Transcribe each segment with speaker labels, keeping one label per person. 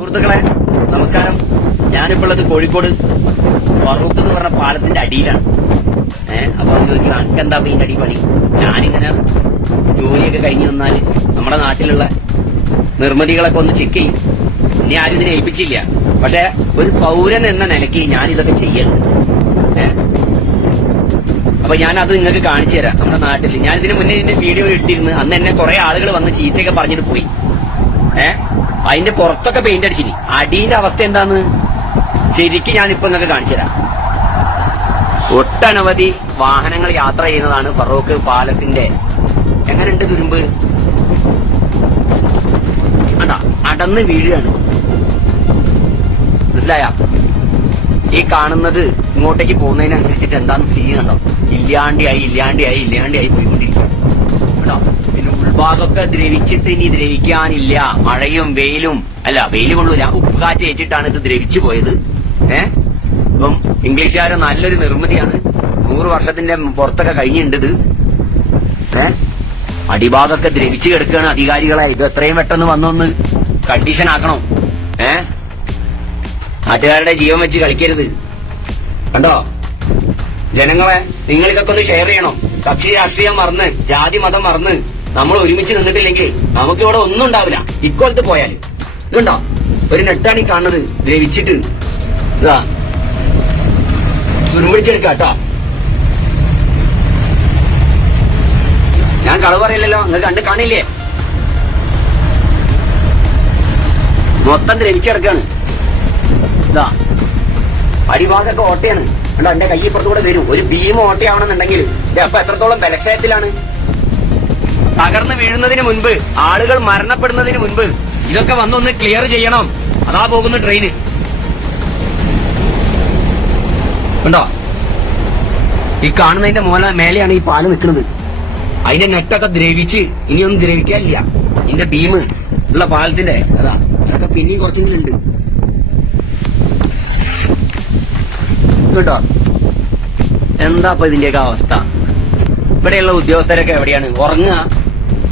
Speaker 1: സുഹൃത്തുക്കളെ നമസ്കാരം. ഞാനിപ്പോൾ ഉള്ളത് കോഴിക്കോട്. പറൂത്ത് എന്ന് പറഞ്ഞ പാലത്തിന്റെ അടിയിലാണ്. ഏഹ് അപ്പൊ അവൻ ചോദിച്ചു അനക്കെന്താ ഇതിന്റെ അടി പണി ഞാനിങ്ങനെ ജോലിയൊക്കെ കഴിഞ്ഞു വന്നാൽ നമ്മുടെ നാട്ടിലുള്ള നിർമ്മിതികളൊക്കെ ഒന്ന് ചെക്ക് ചെയ്യും. ഇനി ആരും ഇതിനെ ഏൽപ്പിച്ചില്ല. പക്ഷെ ഒരു പൗരൻ എന്ന നിലയ്ക്ക് ഞാൻ ഇതൊക്കെ ചെയ്യരുത് ഏഹ് അപ്പൊ ഞാൻ അത് നിങ്ങൾക്ക് കാണിച്ചു തരാം. നമ്മുടെ നാട്ടിൽ ഞാൻ ഇതിന് മുന്നേ ഇതിന്റെ വീഡിയോ ഇട്ടിരുന്നു. അന്ന് എന്നെ കുറെ ആളുകൾ വന്ന് ചീത്തയൊക്കെ പറഞ്ഞിട്ട് പോയി. ഏ? അതിന്റെ പുറത്തൊക്കെ പെയിന്റ് അടിച്ചിനി. അടീന്റെ അവസ്ഥ എന്താന്ന്? ശരിക്കും ഞാനിപ്പോ നിങ്ങൾക്ക് കാണിച്ചു തരാം. ഒട്ടനവധി വാഹനങ്ങൾ യാത്ര ചെയ്യുന്നതാണ് ഫറൂഖ് പാലത്തിന്റെ. എങ്ങനെയുണ്ട് തുരുമ്പ്? അതാ അടന്ന് വീഴുകയാണ്. മനസ്സിലായ? ഈ കാണുന്നത് ഇങ്ങോട്ടേക്ക് പോകുന്നതിനനുസരിച്ചിട്ട് എന്താന്ന് സീൻ കണ്ടോ? ഇല്ലാണ്ടിയായി ഇല്ലാണ്ടിയായി ഇല്ലാണ്ടിയായി പോയിക്കൊണ്ടിരിക്കും ഉൾഭാഗമൊക്കെ ദ്രവിച്ചിട്ട് ഇനി ദ്രവിക്കാനില്ല. മഴയും വെയിലും അല്ല വെയിൽ കൊള്ളൂല ഉപ്പുകാറ്റ് ഏറ്റിട്ടാണ് ഇത് ദ്രവിച്ചു പോയത്. ഏ? ഇപ്പം ഇംഗ്ലീഷുകാർ നല്ലൊരു നിർമ്മിതിയാണ്. നൂറ് വർഷത്തിന്റെ പുറത്തൊക്കെ കഴിഞ്ഞിട്ടുണ്ട് ഇത്. ഏ? അടിഭാഗമൊക്കെ ദ്രവിച്ചു കിടക്കുകയാണ് അധികാരികളെ. ഇത് എത്രയും പെട്ടെന്ന് വന്നൊന്ന് കണ്ടീഷൻ ആക്കണം. ഏ? നാട്ടുകാരുടെ ജീവൻ വെച്ച് കളിക്കരുത്. കണ്ടോ? ജനങ്ങളെ നിങ്ങൾ ഇതൊക്കെ ഒന്ന് ഷെയർ ചെയ്യണം. കക്ഷി രാഷ്ട്രീയം മറന്ന് ജാതി മതം മറന്ന് നമ്മൾ ഒരുമിച്ച് നിന്നിട്ടില്ലെങ്കിൽ നമുക്ക് ഇവിടെ ഒന്നും ഉണ്ടാവില്ല. ഇക്കോലത്ത് പോയാൽ ഇതുണ്ടോ? ഒരു നെട്ടാണ് ഈ കാണുന്നത്. ദ്രവിച്ചിട്ട് ഇതാ. തുരുമ്പിടിച്ചെടുക്ക കേട്ടോ ഞാൻ കളവ് പറയില്ലല്ലോ. നിങ്ങൾ കണ്ട് കാണില്ലേ? മൊത്തം ദ്രവിച്ചെടുക്കാണ് ഇതാ. അടിഭാഗമൊക്കെ ഓട്ടയാണ്. കണ്ടോ? എന്റെ കൈ ഇപ്പുറത്തൂടെ വരും. ഒരു ഭീമ ഓട്ടയാവണമെന്നുണ്ടെങ്കിൽ. അപ്പൊ എത്രത്തോളം ബലക്ഷയത്തിലാണ്? തകർന്നു വീഴുന്നതിന് മുൻപ് ആളുകൾ മരണപ്പെടുന്നതിന് മുൻപ് ഇതൊക്കെ വന്നൊന്ന് ക്ലിയർ ചെയ്യണം. അതാ പോകുന്ന ട്രെയിന് ഉണ്ടോ ഈ കാണുന്നതിന്റെ മോല മേലെയാണ് ഈ പാൽ നിൽക്കുന്നത്. അതിന്റെ നെറ്റൊക്കെ ദ്രവിച്ച് ഇനിയൊന്നും ദ്രവിക്കാനില്ല. ഇതിന്റെ ഭീമ് ഉള്ള പാലത്തിന്റെ അതാ അതൊക്കെ പിന്നെയും കുറച്ചെങ്കിലും ഉണ്ട്. കേട്ടോ? എന്താ ഇതിന്റെയൊക്കെ അവസ്ഥ? ഇവിടെയുള്ള ഉദ്യോഗസ്ഥരൊക്കെ എവിടെയാണ്? ഉറങ്ങുക.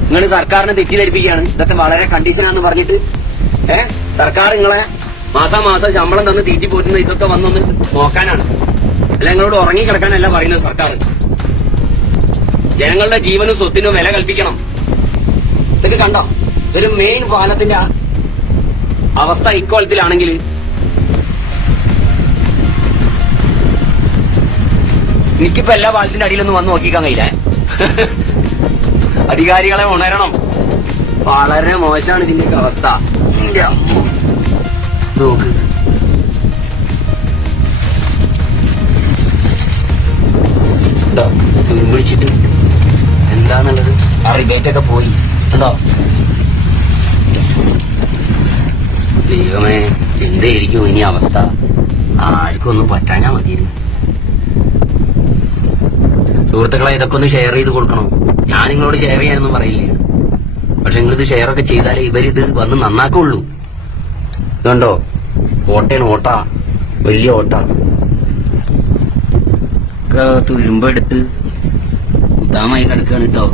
Speaker 1: നിങ്ങൾ സർക്കാരിനെ തെറ്റിദ്ധരിപ്പിക്കുകയാണ്. ഇതൊക്കെ വളരെ കണ്ടീഷനാന്ന് പറഞ്ഞിട്ട് ഏ? സർക്കാർ നിങ്ങളെ മാസാ മാസം ശമ്പളം തന്ന് തീറ്റി പോറ്റുന്ന ഇതൊക്കെ വന്നൊന്ന് നോക്കാനാണ്. അല്ല നിങ്ങളോട് ഉറങ്ങി കിടക്കാനല്ല പറയുന്നത് സർക്കാർ. ജനങ്ങളുടെ ജീവനും സ്വത്തിനും വില കൽപ്പിക്കണം. ഇതൊക്കെ കണ്ടോ? ഒരു മെയിൻ പാലത്തിന്റെ അവസ്ഥ ഇക്കോളത്തിലാണെങ്കിൽ എനിക്കിപ്പോ എല്ലാ പാലത്തിന്റെ അടിയിലൊന്നും വന്ന് നോക്കിക്കാൻ കഴിയില്ല. അധികാരികളെ ഉണരണം. വളരെ മോശമാണ് ഇതിന്റെയൊക്കെ അവസ്ഥ. നോക്ക്. ഉണ്ടോ എന്താന്നുള്ളത്? ആ റിബേറ്റ് ഒക്കെ പോയി. ഉണ്ടോ ദൈവമേ എന്തായിരിക്കും ഇനി അവസ്ഥ? ആർക്കും ഒന്നും പറ്റാഞ്ഞാ മതിയിരുന്നു സുഹൃത്തുക്കളെ ഇതൊക്കെ ഒന്ന് ഷെയർ ചെയ്ത് കൊടുക്കണം. ഞാൻ നിങ്ങളോട് ഷെയർ ചെയ്യാനൊന്നും പറയില്ല. പക്ഷെ നിങ്ങളിത് ഷെയർ ഒക്കെ ചെയ്താലേ ഇവരിത് വന്ന് നന്നാക്കുള്ളൂ. ഇതുണ്ടോ? ഓട്ടയാണ് ഓട്ട. വലിയ ഓട്ട. തുരുമ്പെടുത്ത് കുത്താമായി കിടക്കുകയാണ് കേട്ടോ